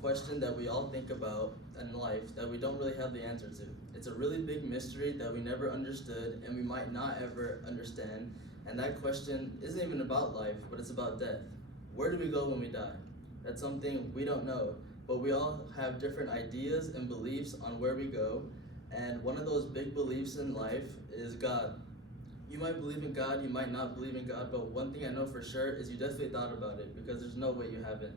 question that we all think about in life that we don't really have the answer to. It's a really big mystery that we never understood and we might not ever understand. And that question isn't even about life, but it's about death. Where do we go when we die? That's something we don't know, but we all have different ideas and beliefs on where we go. And one of those big beliefs in life is God. You might believe in God, you might not believe in God, but one thing I know for sure is you definitely thought about it because there's no way you haven't.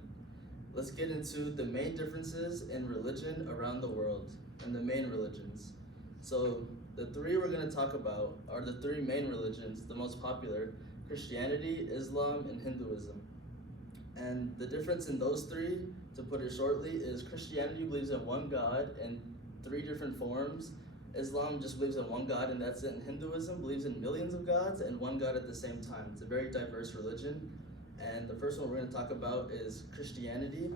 Let's get into the main differences in religion around the world and the main religions. So the three we're going to talk about are the three main religions, the most popular: Christianity, Islam, and Hinduism. And the difference in those three, to put it shortly, is Christianity believes in one God in three different forms. Islam just believes in one God and that's it. And Hinduism believes in millions of gods and one God at the same time. It's a very diverse religion. And the first one we're going to talk about is Christianity.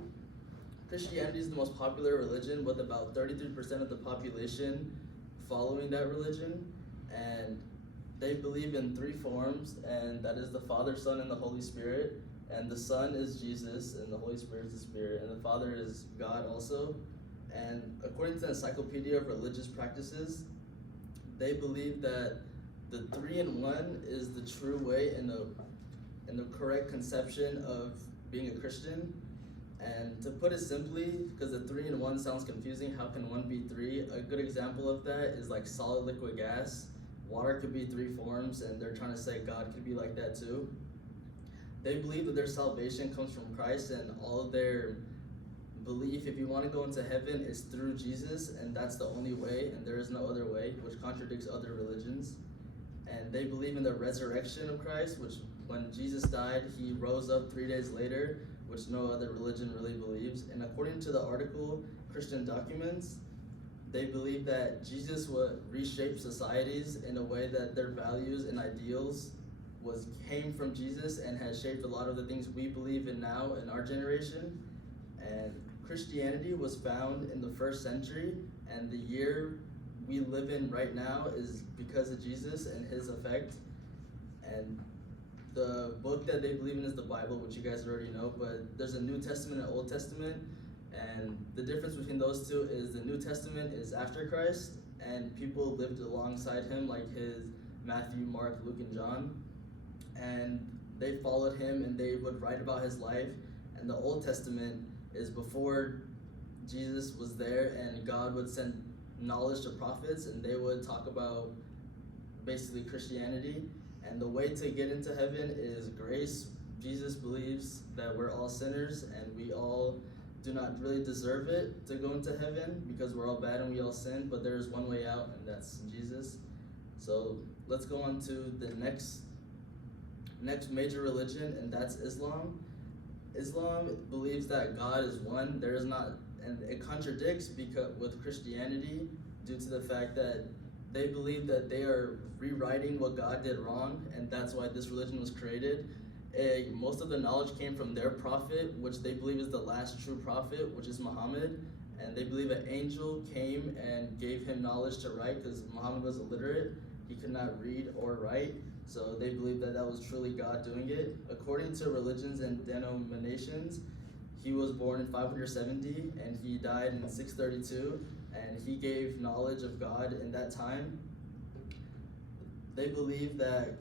Christianity is the most popular religion with about 33% of the population following that religion. And they believe in three forms, and that is the Father, Son, and the Holy Spirit. And the Son is Jesus, and the Holy Spirit is the Spirit, and the Father is God also. And according to the Encyclopedia of Religious Practices, they believe that the 3-in-1 is the true way and the correct conception of being a Christian. And to put it simply, because the 3-in-1 sounds confusing, how can one be three? A good example of that is like solid, liquid, gas. Water could be three forms, and they're trying to say God could be like that too. They believe that their salvation comes from Christ, and all of their belief, if you want to go into heaven, is through Jesus, and that's the only way, and there is no other way, which contradicts other religions. And they believe in the resurrection of Christ, which when Jesus died, he rose up 3 days later, which no other religion really believes. And according to the article Christian Documents, they believe that Jesus would reshape societies in a way that their values and ideals came from Jesus and has shaped a lot of the things we believe in now in our generation. And Christianity was found in the 1st century, and the year we live in right now is because of Jesus and his effect. And the book that they believe in is the Bible, which you guys already know, but there's a New Testament and Old Testament, and the difference between those two is the New Testament is after Christ, and people lived alongside him, like his Matthew, Mark, Luke, and John, and they followed him and they would write about his life. And the Old Testament is before Jesus was there, and God would send knowledge to prophets, and they would talk about basically Christianity. And the way to get into heaven is grace. Jesus believes that we're all sinners, and we all do not really deserve it to go into heaven because we're all bad and we all sin, but there's one way out, and that's Jesus. So let's go on to the next major religion, and that's Islam. Islam believes that God is one. There is not, and it contradicts with Christianity due to the fact that they believe that they are rewriting what God did wrong, and that's why this religion was created. Most of the knowledge came from their prophet, which they believe is the last true prophet, which is Muhammad. And they believe an angel came and gave him knowledge to write because Muhammad was illiterate. He could not read or write. So they believe that that was truly God doing it. According to religions and denominations, he was born in 570 and he died in 632, and he gave knowledge of God in that time. They believe that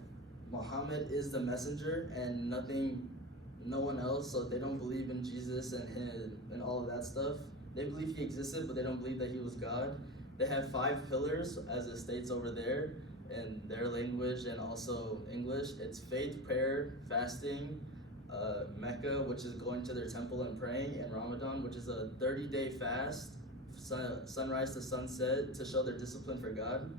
Muhammad is the messenger and no one else, so they don't believe in Jesus and all of that stuff. They believe he existed, but they don't believe that he was God. They have 5 pillars, as it states over there, in their language and also English. It's faith, prayer, fasting, Mecca, which is going to their temple and praying, and Ramadan, which is a 30-day fast, sunrise to sunset, to show their discipline for God.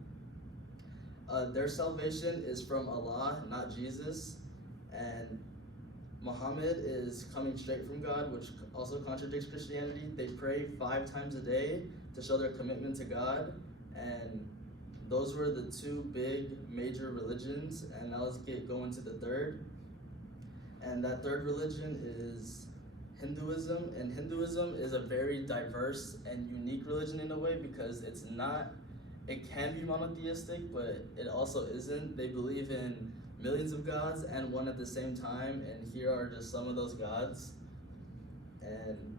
Their salvation is from Allah, not Jesus, and Muhammad is coming straight from God, which also contradicts Christianity. They pray 5 times a day to show their commitment to God, and those were the 2 big major religions. And now let's go into the third. And that third religion is Hinduism. And Hinduism is a very diverse and unique religion in a way because it can be monotheistic, but it also isn't. They believe in millions of gods and one at the same time, and here are just some of those gods. And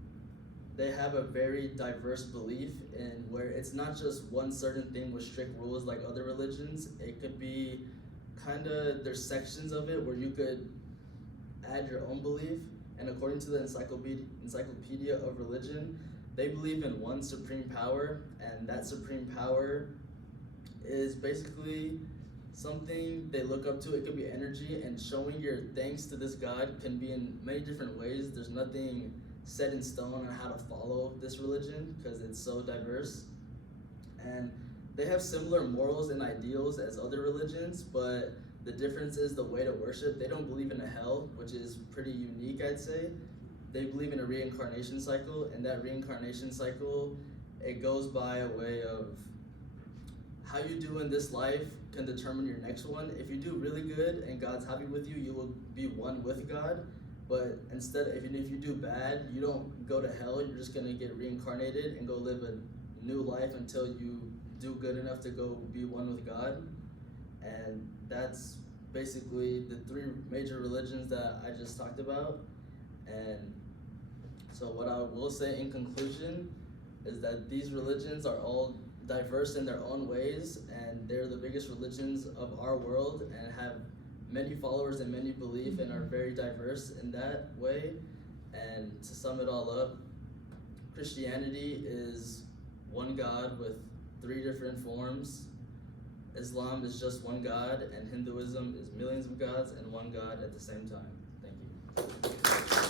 they have a very diverse belief in where it's not just one certain thing with strict rules like other religions. It could be kind of, there's sections of it where you could add your own belief. And according to the Encyclopedia of Religion, they believe in one supreme power, and that supreme power is basically something they look up to. It could be energy, and showing your thanks to this God can be in many different ways. There's nothing set in stone on how to follow this religion because it's so diverse. And they have similar morals and ideals as other religions, but the difference is the way to worship. They don't believe in a hell, which is pretty unique, I'd say. They believe in a reincarnation cycle, and that reincarnation cycle, it goes by a way of how you do in this life can determine your next one. If you do really good and God's happy with you, you will be one with God. But instead, if you do bad, you don't go to hell. You're just gonna get reincarnated and go live a new life until you do good enough to go be one with God. And that's basically the three major religions that I just talked about. And so what I will say in conclusion is that these religions are all diverse in their own ways, and they're the biggest religions of our world and have many followers and many belief and are very diverse in that way. And to sum it all up, Christianity is one God with three different forms. Islam is just one God, and Hinduism is millions of gods and one God at the same time.